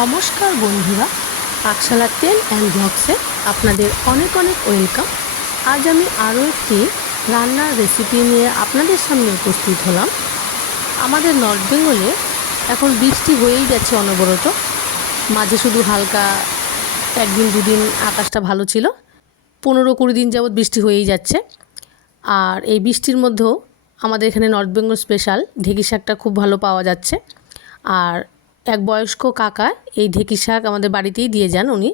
নমস্কার বন্ধুরা পাকশালা তেল অ্যান্ড ব্লগসে আপনাদের অনেক অনেক ওয়েলকাম। আজ আমি আরও একটি রান্নার রেসিপি নিয়ে আপনাদের সামনে উপস্থিত হলাম। আমাদের নর্থ বেঙ্গলে এখন বৃষ্টি হয়েই যাচ্ছে অনবরত। মাঝে শুধু হালকা একদিন দুদিন আকাশটা ভালো ছিল। পনেরো কুড়ি দিন যাবৎ বৃষ্টি হয়েই যাচ্ছে। আর এই বৃষ্টির মধ্যেও আমাদের এখানে নর্থ বেঙ্গল স্পেশাল ঢেঁকি শাকটা খুব ভালো পাওয়া যাচ্ছে। আর এক বয়স্ক কাকা এই ঢেঁকি শাক আমাদের বাড়িতেই দিয়ে যান উনি,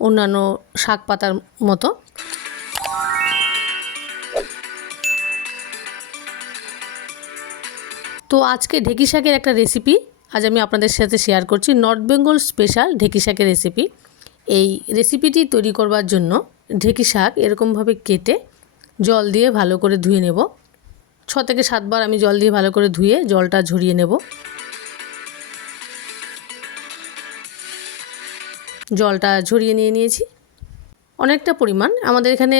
অন্যান্য শাক পাতার মতো। তো আজকে ঢেঁকি শাকের একটা রেসিপি আজ আমি আপনাদের সাথে শেয়ার করছি নর্থ বেঙ্গল স্পেশাল ঢেঁকি শাকের রেসিপি এই রেসিপিটি তৈরি করবার জন্য ঢেঁকি শাক এরকমভাবে কেটে জল দিয়ে ভালো করে ধুয়ে নেব। ছ থেকে সাতবার আমি জল দিয়ে ভালো করে ধুয়ে জলটা ঝরিয়ে নেব। জলটা ঝরিয়ে নিয়ে নিয়েছি। অনেকটা পরিমাণ। আমাদের এখানে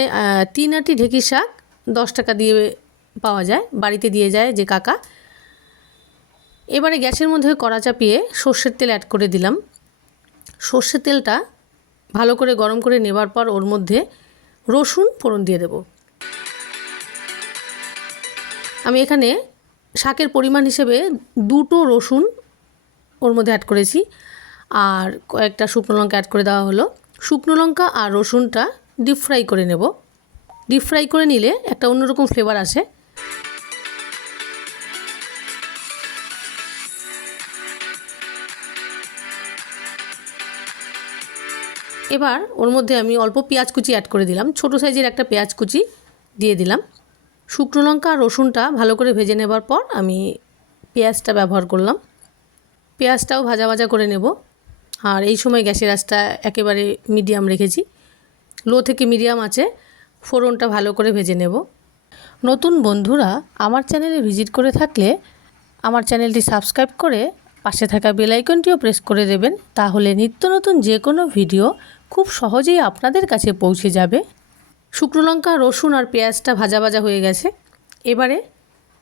তিন আটি ঢেঁকি শাক দশ টাকা দিয়ে পাওয়া যায়, বাড়িতে দিয়ে যায় যে কাকা। এবারে গ্যাসের মধ্যে কড়া চাপিয়ে সর্ষের তেল অ্যাড করে দিলাম। সর্ষের তেলটা ভালো করে গরম করে নেবার পর ওর মধ্যে রসুন ফোড়ন দিয়ে দেব। আমি এখানে শাকের পরিমাণ হিসেবে দুটো রসুন ওর মধ্যে অ্যাড করেছি। আর কয়েকটা শুকনো লঙ্কা অ্যাড করে দেওয়া হলো। শুকনো লঙ্কা আর রসুনটা ডিপ ফ্রাই করে নেব। ডিপ ফ্রাই করে নিলে একটা অন্যরকম ফ্লেভার আসে। এবার ওর মধ্যে আমি অল্প পেঁয়াজ কুচি অ্যাড করে দিলাম। ছোটো সাইজের একটা পেঁয়াজ কুচি দিয়ে দিলাম। শুকনো লঙ্কা আর রসুনটা ভালো করে ভেজে নেবার পর আমি পেঁয়াজটা ব্যবহার করলাম। পেঁয়াজটাও ভাজা ভাজা করে নেব। আর এই সময় গ্যাসের আঁচটা একেবারে মিডিয়াম রেখেছি। লো থেকে মিডিয়াম আছে। ফোড়নটা ভালো করে ভেজে নেব। নতুন বন্ধুরা, আমার চ্যানেলে ভিজিট করে থাকলে আমার চ্যানেলটি সাবস্ক্রাইব করে পাশে থাকা বেল আইকনটিও প্রেস করে দেবেন। তাহলে নিত্য নতুন যে কোনো ভিডিও খুব সহজেই আপনাদের কাছে পৌঁছে যাবে। শুকনো লঙ্কা, রসুন আর পেঁয়াজটা ভাজা ভাজা হয়ে গেছে। এবারে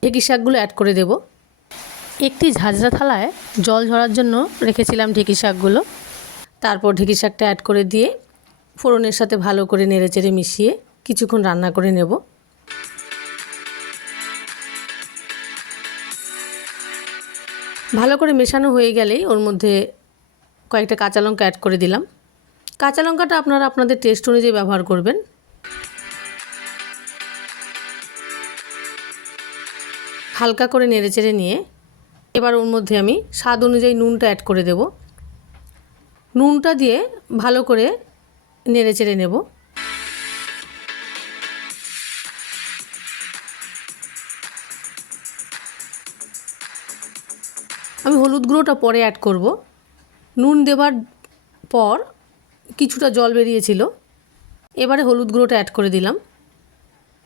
ঢেঁকি শাকগুলো অ্যাড করে দেব। একটি ঝাঁঝরা থালায় জল ঝরার জন্য রেখেছিলাম ঢেঁকি শাকগুলো। তারপর ঢেঁকি শাকটা অ্যাড করে দিয়ে ফোড়নের সাথে ভালো করে নেড়েচেড়ে মিশিয়ে কিছুক্ষণ রান্না করে নেব। ভালো করে মেশানো হয়ে গেলেই ওর মধ্যে কয়েকটা কাঁচা লঙ্কা অ্যাড করে দিলাম। কাঁচা লঙ্কাটা আপনারা আপনাদের টেস্ট অনুযায়ী ব্যবহার করবেন। হালকা করে নেড়েচেড়ে নিয়ে এবার ওর মধ্যে আমি স্বাদ অনুযায়ী নুনটা অ্যাড করে দেব। নুনটা দিয়ে ভালো করে নেড়ে চেড়ে নেব। আমি হলুদ গুঁড়োটা পরে অ্যাড করব। নুন দেবার পর কিছুটা জল বেরিয়েছিল। এবারে হলুদ গুঁড়োটা অ্যাড করে দিলাম।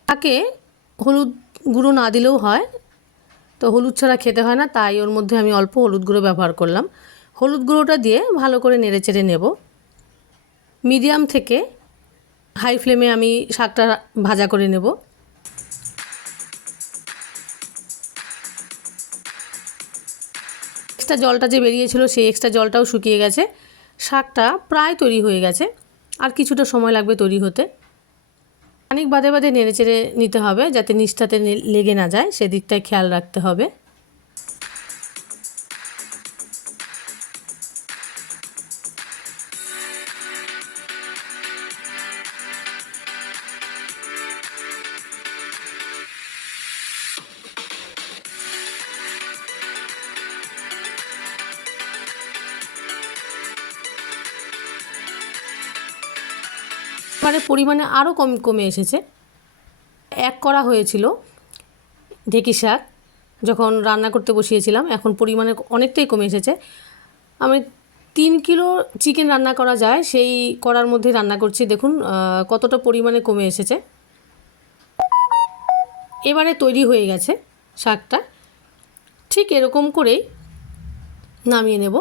তাকে হলুদ গুঁড়ো না দিলেও হয়। তো হলুদ ছাড়া খেতে হয় না, তাই ওর মধ্যে আমি অল্প হলুদ গুঁড়ো ব্যবহার করলাম। হলুদ গুঁড়োটা দিয়ে ভালো করে নেড়েচেড়ে নেব। মিডিয়াম থেকে হাই ফ্লেমে আমি শাকটা ভাজা করে নেব। এক্সট্রা জলটা যে বেরিয়েছিল, সেই এক্সট্রা জলটাও শুকিয়ে গেছে। শাকটা প্রায় তৈরি হয়ে গেছে। আর কিছুটা সময় লাগবে তৈরি হতে। অনেক বাদে বাদে নেড়ে চেড়ে নিতে হবে যাতে নিষ্ঠাতে লেগে না যায়, সেদিকটায় খেয়াল রাখতে হবে। এবারে পরিমাণে আরও কম, কমে এসেছে। এক করা হয়েছিল ঢেঁকি শাক, যখন রান্না করতে বসিয়েছিলাম, এখন পরিমাণে অনেকটাই কমে এসেছে। আমি তিন কিলো চিকেন রান্না করা যায়, সেই করার মধ্যে রান্না করছি। দেখুন কতটা পরিমাণে কমে এসেছে। এবারে তৈরি হয়ে গেছে শাকটা। ঠিক এরকম করেই নামিয়ে নেব।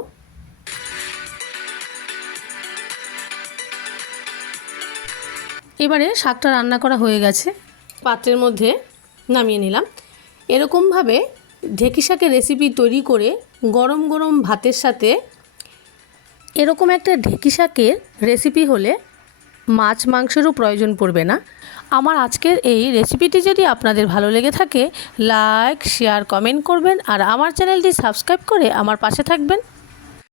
এবারে শাকটা রান্না করা হয়ে গেছে। পাত্রের মধ্যে নামিয়ে নিলাম। এরকমভাবে ঢেঁকি শাকের রেসিপি তৈরি করে গরম গরম ভাতের সাথে এরকম একটা ঢেঁকি শাকের রেসিপি হলে মাছ মাংসেরও প্রয়োজন পড়বে না। আমার আজকের এই রেসিপিটি যদি আপনাদের ভালো লেগে থাকে লাইক শেয়ার কমেন্ট করবেন আর আমার চ্যানেলটি সাবস্ক্রাইব করে আমার পাশে থাকবেন।